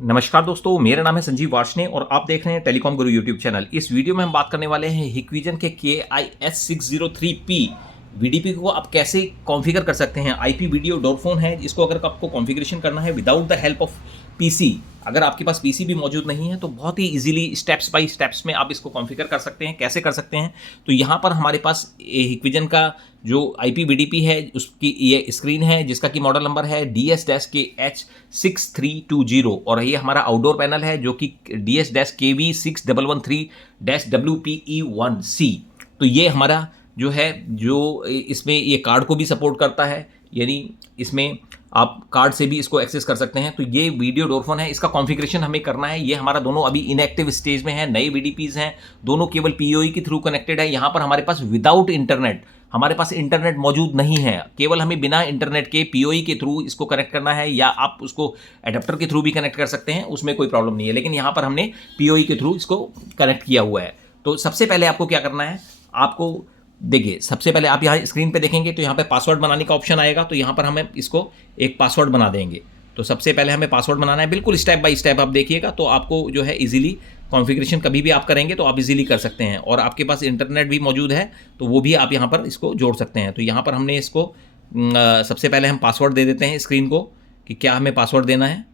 नमस्कार दोस्तों, मेरा नाम है संजीव वार्ष्णेय और आप देख रहे हैं टेलीकॉम गुरु यूट्यूब चैनल। इस वीडियो में हम बात करने वाले हैं हिकविजन के KIS603P VDP को आप कैसे कॉन्फ़िगर कर सकते हैं। IP वीडियो डोर फोन है, इसको अगर आपको कॉन्फ़िगरेशन करना है without the help of PC, अगर आपके पास PC भी मौजूद नहीं है तो बहुत ही इजीली स्टेप्स बाय स्टेप्स में आप इसको कॉन्फ़िगर कर सकते हैं। कैसे कर सकते हैं, तो यहाँ पर हमारे पास हिकविजन का जो IP VDP है उसकी ये स्क्रीन है जिसका कि मॉडल नंबर है DS-KH6320 और ये हमारा आउटडोर पैनल है जो कि DS-KV6113-WPE1C। तो ये हमारा जो है जो इसमें ये कार्ड को भी सपोर्ट करता है, यानी इसमें आप कार्ड से भी इसको एक्सेस कर सकते हैं। तो ये वीडियो डोरफोन है, इसका कॉन्फ़िगरेशन हमें करना है। ये हमारा दोनों अभी इनएक्टिव स्टेज में है, नए VDPs हैं, दोनों केवल PoE के थ्रू कनेक्टेड है। यहाँ पर हमारे पास विदाउट इंटरनेट, हमारे पास इंटरनेट मौजूद नहीं है, केवल हमें बिना इंटरनेट के PoE के थ्रू इसको कनेक्ट करना है, या आप उसको एडेप्टर के थ्रू भी कनेक्ट कर सकते हैं, उसमें कोई प्रॉब्लम नहीं है। लेकिन यहाँ पर हमने PoE के थ्रू इसको कनेक्ट किया हुआ है। तो सबसे पहले आपको क्या करना है, आपको देखिए सबसे पहले आप यहाँ स्क्रीन पे देखेंगे तो यहाँ पे पासवर्ड बनाने का ऑप्शन आएगा। तो यहाँ पर हमें इसको एक पासवर्ड बना देंगे। तो सबसे पहले हमें पासवर्ड बनाना है, बिल्कुल स्टेप बाय स्टेप आप देखिएगा तो आपको जो है इजीली कॉन्फ़िगरेशन कभी भी आप करेंगे तो आप इजीली कर सकते हैं। और आपके पास इंटरनेट भी मौजूद है तो वो भी आप यहाँ पर इसको जोड़ सकते हैं। तो यहाँ पर हमने इसको सबसे पहले हम पासवर्ड दे देते हैं स्क्रीन को कि क्या हमें पासवर्ड देना है,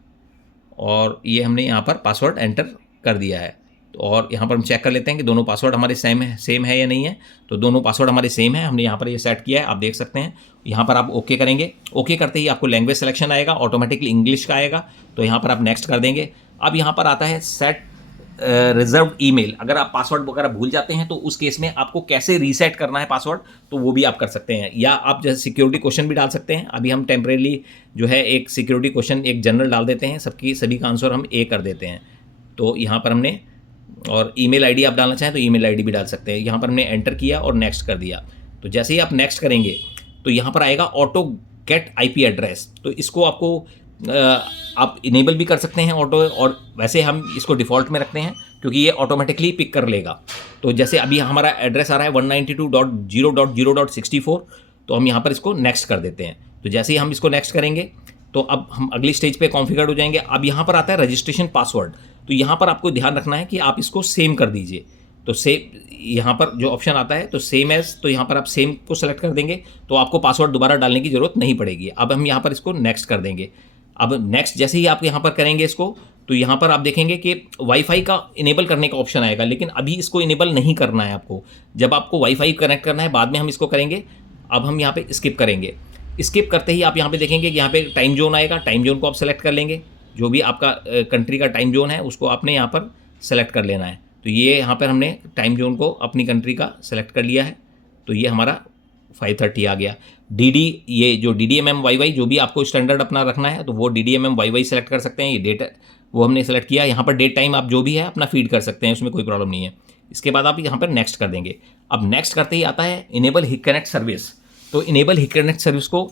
और ये हमने यहाँ पर पासवर्ड एंटर कर दिया है। और यहाँ पर हम चेक कर लेते हैं कि दोनों पासवर्ड हमारे सेम है या नहीं है। तो दोनों पासवर्ड हमारे सेम है, हमने यहाँ पर ये सेट किया है, आप देख सकते हैं। यहाँ पर आप ओके करेंगे, ओके करते ही आपको लैंग्वेज सिलेक्शन आएगा, ऑटोमेटिकली इंग्लिश का आएगा। तो यहाँ पर आप नेक्स्ट कर देंगे। अब यहाँ पर आता है सेट रिजर्व ईमेल। अगर आप पासवर्ड वगैरह भूल जाते हैं तो उस केस में आपको कैसे रीसेट करना है पासवर्ड, तो वो भी आप कर सकते हैं। या आप जैसे सिक्योरिटी क्वेश्चन भी डाल सकते हैं। अभी हम टेम्परेली जो है एक सिक्योरिटी क्वेश्चन एक जनरल डाल देते हैं, सभी का आंसर हम ए कर देते हैं। तो यहाँ पर हमने, और ईमेल आईडी आप डालना चाहें तो ईमेल आईडी भी डाल सकते हैं। यहाँ पर हमने एंटर किया और नेक्स्ट कर दिया। तो जैसे ही आप नेक्स्ट करेंगे तो यहाँ पर आएगा ऑटो गेट IP एड्रेस। तो इसको आपको आप इनेबल भी कर सकते हैं ऑटो, और वैसे हम इसको डिफ़ॉल्ट में रखते हैं क्योंकि ये ऑटोमेटिकली पिक कर लेगा। तो जैसे अभी हमारा एड्रेस आ रहा है 192.0.0.64, तो हम यहाँ पर इसको नेक्स्ट कर देते हैं। तो जैसे ही हम इसको नेक्स्ट करेंगे तो अब हम अगली स्टेज पे कॉन्फ़िगर्ड हो जाएंगे। अब यहाँ पर आता है रजिस्ट्रेशन पासवर्ड। तो यहाँ पर आपको ध्यान रखना है कि आप इसको सेम कर दीजिए। तो सेम यहाँ पर जो ऑप्शन आता है तो सेम एज, तो यहाँ पर आप सेम को सेलेक्ट कर देंगे तो आपको पासवर्ड दोबारा डालने की ज़रूरत नहीं पड़ेगी। अब हम यहाँ पर इसको नेक्स्ट कर देंगे। अब नेक्स्ट जैसे ही आप यहाँ पर करेंगे इसको, तो यहाँ पर आप देखेंगे कि वाईफाई का इनेबल करने का ऑप्शन आएगा, लेकिन अभी इसको इनेबल नहीं करना है आपको। जब आपको वाईफाई कनेक्ट करना है बाद में हम इसको करेंगे। अब हम यहाँ पे स्किप करेंगे। स्किप करते ही आप यहाँ पे देखेंगे कि यहाँ पे टाइम जोन आएगा। टाइम जोन को आप सेलेक्ट कर लेंगे, जो भी आपका कंट्री का टाइम जोन है उसको आपने यहाँ पर सेलेक्ट कर लेना है। तो ये यहाँ पर हमने टाइम जोन को अपनी कंट्री का सेलेक्ट कर लिया है। तो ये हमारा 5:30 आ गया। ये जो DDMM-YY जो भी आपको स्टैंडर्ड अपना रखना है तो वो DDMM-YY सेलेक्ट कर सकते हैं। ये डेट वो हमने सेलेक्ट किया। यहाँ पर डेट टाइम आप जो भी है अपना फीड कर सकते हैं, उसमें कोई प्रॉब्लम नहीं है। इसके बाद आप यहाँ पर नेक्स्ट कर देंगे। अब नेक्स्ट करते ही आता है इनेबल हिक कनेक्ट सर्विस। तो इनेबल हिक कनेक्ट सर्विस को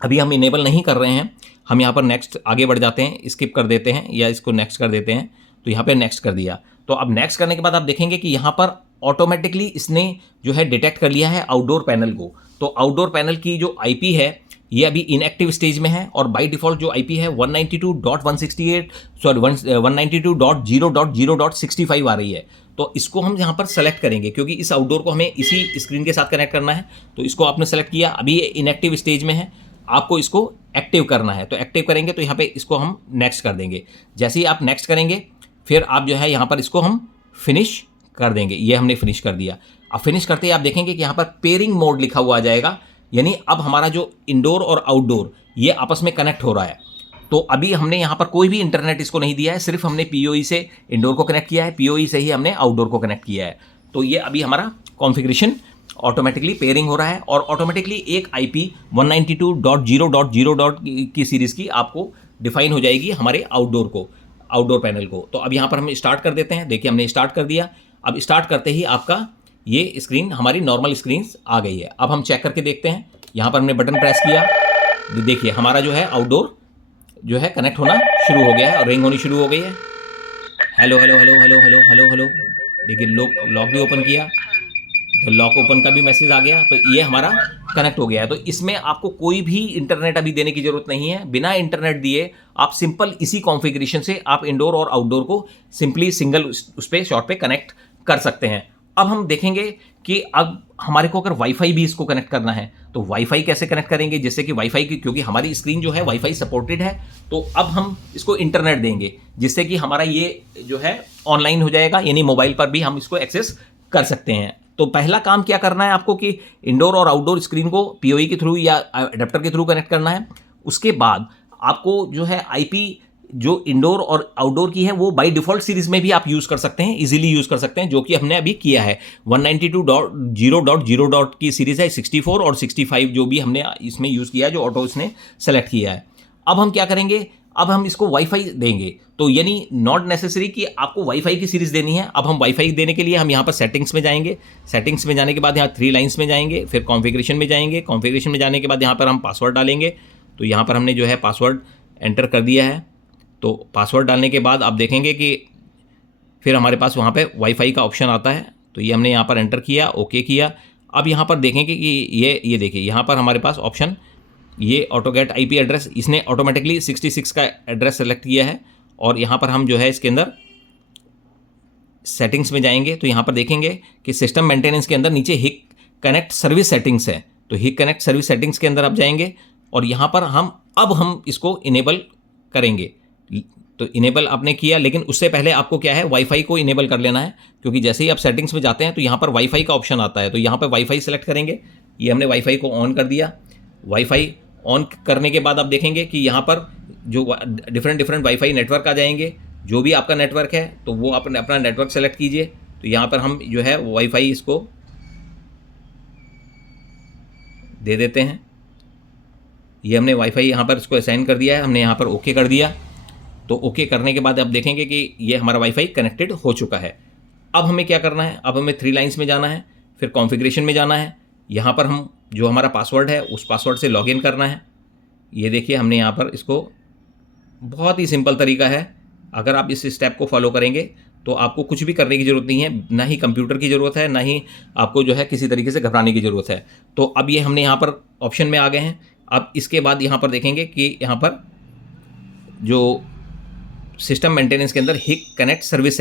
अभी हम इनेबल नहीं कर रहे हैं, हम यहाँ पर नेक्स्ट आगे बढ़ जाते हैं, स्किप कर देते हैं या इसको नेक्स्ट कर देते हैं। तो यहाँ पे नेक्स्ट कर दिया। तो अब नेक्स्ट करने के बाद आप देखेंगे कि यहाँ पर ऑटोमेटिकली इसने जो है डिटेक्ट कर लिया है आउटडोर पैनल को। तो आउटडोर पैनल की जो IP है ये अभी इनएक्टिव स्टेज में है, और बाय डिफ़ॉल्ट जो IP है 192.0.0.65 आ रही है। तो इसको हम यहाँ पर सेलेक्ट करेंगे क्योंकि इस आउटडोर को हमें इसी स्क्रीन के साथ कनेक्ट करना है। तो इसको आपने सेलेक्ट किया, अभी ये इनएक्टिव स्टेज में है, आपको इसको एक्टिव करना है। तो एक्टिव करेंगे तो यहाँ पे इसको हम नेक्स्ट कर देंगे। जैसे ही आप नेक्स्ट करेंगे फिर आप जो है यहाँ पर इसको हम फिनिश कर देंगे। ये हमने फिनिश कर दिया। अब फिनिश करते ही आप देखेंगे कि यहाँ पर पेयरिंग मोड लिखा हुआ आ जाएगा, यानी अब हमारा जो इंडोर और आउटडोर ये आपस में कनेक्ट हो रहा है। तो अभी हमने यहाँ पर कोई भी इंटरनेट इसको नहीं दिया है, सिर्फ हमने PoE से इंडोर को कनेक्ट किया है, PoE से ही हमने आउटडोर को कनेक्ट किया है। तो ये अभी हमारा कॉन्फ़िगरेशन ऑटोमेटिकली पेयरिंग हो रहा है, और ऑटोमेटिकली एक IP 192.0.0. की सीरीज़ की आपको डिफाइन हो जाएगी हमारे आउटडोर पैनल को। तो अब यहाँ पर हम स्टार्ट कर देते हैं। देखिए हमने स्टार्ट कर दिया। अब स्टार्ट करते ही आपका ये स्क्रीन हमारी नॉर्मल स्क्रीन आ गई है। अब हम चेक करके देखते हैं। यहाँ पर हमने बटन प्रेस किया, देखिए हमारा जो है आउटडोर जो है कनेक्ट होना शुरू हो गया है और रिंग होनी शुरू हो गई है। Hello hello hello hello hello hello hello. देखिए लॉक भी ओपन किया तो लॉक ओपन का भी मैसेज आ गया। तो ये हमारा कनेक्ट हो गया है। तो इसमें आपको कोई भी इंटरनेट अभी देने की जरूरत नहीं है। बिना इंटरनेट दिए आप सिंपल इसी कॉन्फ़िगरेशन से आप इंडोर और आउटडोर को सिंपली सिंगल उस पे शॉर्ट पे कनेक्ट कर सकते हैं। अब हम देखेंगे कि अब हमारे को अगर वाईफाई भी इसको कनेक्ट करना है तो वाईफाई कैसे कनेक्ट करेंगे, जिससे कि वाईफाई की, क्योंकि हमारी स्क्रीन जो है वाईफाई सपोर्टेड है, तो अब हम इसको इंटरनेट देंगे जिससे कि हमारा ये जो है ऑनलाइन हो जाएगा, यानी मोबाइल पर भी हम इसको एक्सेस कर सकते हैं। तो पहला काम क्या करना है आपको कि इंडोर और आउटडोर स्क्रीन को पीओई के थ्रू या अडेप्टर के थ्रू कनेक्ट करना है। उसके बाद आपको जो है आईपी जो इंडोर और आउटडोर की है वो बाय डिफॉल्ट सीरीज में भी आप यूज कर सकते हैं, इजीली यूज कर सकते हैं, जो कि हमने अभी किया है। 192.0.0. की सीरीज है, 64 और 65 जो भी हमने इसमें यूज किया है, जो ऑटो इसने सेलेक्ट किया है। अब हम क्या करेंगे, अब हम इसको वाईफाई देंगे, तो यानी नॉट नेसेसरी कि आपको वाईफाई की सीरीज देनी है। अब हम वाईफाई देने के लिए हम यहाँ पर सेटिंग्स में जाएंगे, सेटिंग्स में जाने के बाद यहाँ 3 लाइन्स में जाएंगे, फिर कॉन्फ़िगरेशन में जाएंगे, कॉन्फ़िगरेशन में जाने के बाद यहाँ पर हम पासवर्ड डालेंगे। तो यहाँ पर हमने जो है पासवर्ड एंटर कर दिया है। तो पासवर्ड डालने के बाद आप देखेंगे कि फिर हमारे पास वहाँ पे वाईफाई का ऑप्शन आता है। तो ये हमने यहाँ पर एंटर किया, ओके किया। अब यहाँ पर देखेंगे कि ये देखिए यहाँ पर हमारे पास ऑप्शन ये ऑटो गेट आईपी एड्रेस, इसने ऑटोमेटिकली 66 का एड्रेस सेलेक्ट किया है। और यहाँ पर हम जो है इसके अंदर सेटिंग्स में जाएंगे, तो यहाँ पर देखेंगे कि सिस्टम मेंटेनेंस के अंदर नीचे हिक कनेक्ट सर्विस सेटिंग्स है। तो हिक कनेक्ट सर्विस सेटिंग्स के अंदर आप जाएंगे और यहाँ पर हम इसको इनेबल करेंगे। तो इनेबल आपने किया, लेकिन उससे पहले आपको क्या है वाईफाई को इनेबल कर लेना है, क्योंकि जैसे ही आप सेटिंग्स में जाते हैं तो यहाँ पर वाईफाई का ऑप्शन आता है। तो यहाँ पर वाईफाई सेलेक्ट करेंगे, ये हमने वाईफाई को ऑन कर दिया। वाईफाई ऑन करने के बाद आप देखेंगे कि यहाँ पर जो डिफरेंट वाईफाई नेटवर्क आ जाएंगे। जो भी आपका नेटवर्क है तो वो अपना नेटवर्क सेलेक्ट कीजिए। तो यहाँ पर हम जो है वाईफाई इसको दे देते हैं। ये हमने वाईफाई यहाँ पर इसको असाइन कर दिया है, हमने यहाँ पर ओके कर दिया। तो ओके करने के बाद आप देखेंगे कि ये हमारा वाईफाई कनेक्टेड हो चुका है। अब हमें क्या करना है, अब हमें 3 लाइन्स में जाना है, फिर कॉन्फ़िगरेशन में जाना है। यहाँ पर हम जो हमारा पासवर्ड है उस पासवर्ड से लॉगिन करना है। ये देखिए हमने यहाँ पर इसको, बहुत ही सिंपल तरीका है। अगर आप इस स्टेप को फॉलो करेंगे तो आपको कुछ भी करने की ज़रूरत नहीं है, ना ही कंप्यूटर की ज़रूरत है, ना ही आपको जो है किसी तरीके से घबराने की ज़रूरत है। तो अब ये हमने यहाँ पर ऑप्शन में आ गए हैं। अब इसके बाद यहाँ पर देखेंगे कि यहाँ पर जो सिस्टम मेंटेनेंस के अंदर हिक कनेक्ट सर्विस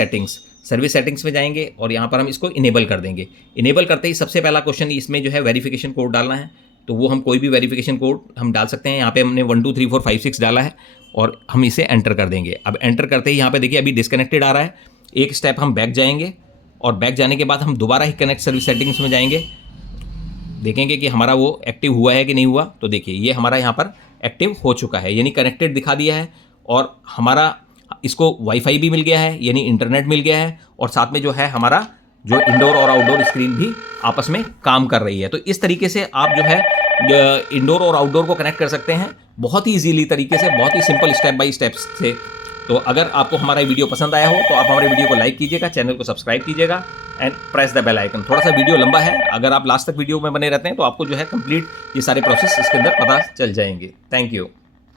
सेटिंग्स में जाएंगे और यहाँ पर हम इसको इनेबल कर देंगे। इनेबल करते ही सबसे पहला क्वेश्चन इसमें जो है वेरिफिकेशन कोड डालना है। तो वो हम कोई भी वेरिफिकेशन कोड हम डाल सकते हैं। यहाँ पे हमने 1 2 3 4 5 6 डाला है और हम इसे एंटर कर देंगे। अब एंटर करते ही यहाँ पे देखिए अभी डिस्कनेक्टेड आ रहा है। एक स्टेप हम बैक जाएंगे और बैक जाने के बाद हम दोबारा हिक कनेक्ट सर्विस सेटिंग्स में जाएंगे, देखेंगे कि हमारा वो एक्टिव हुआ है कि नहीं हुआ। तो देखिए ये हमारा यहाँ पर एक्टिव हो चुका है, यानी कनेक्टेड दिखा दिया है और हमारा इसको वाईफाई भी मिल गया है, यानी इंटरनेट मिल गया है, और साथ में जो है हमारा जो इंडोर और आउटडोर स्क्रीन भी आपस में काम कर रही है। तो इस तरीके से आप जो है इंडोर और आउटडोर को कनेक्ट कर सकते हैं बहुत ही इजीली तरीके से, बहुत ही सिंपल स्टेप बाय स्टेप्स से। तो अगर आपको हमारा वीडियो पसंद आया हो तो आप हमारे वीडियो को लाइक कीजिएगा, चैनल को सब्सक्राइब कीजिएगा and press the bell icon. थोड़ा सा वीडियो लंबा है, अगर आप लास्ट तक वीडियो में बने रहते हैं तो आपको जो है कंप्लीट ये सारे प्रोसेस इसके अंदर पता चल जाएंगे। Thank you.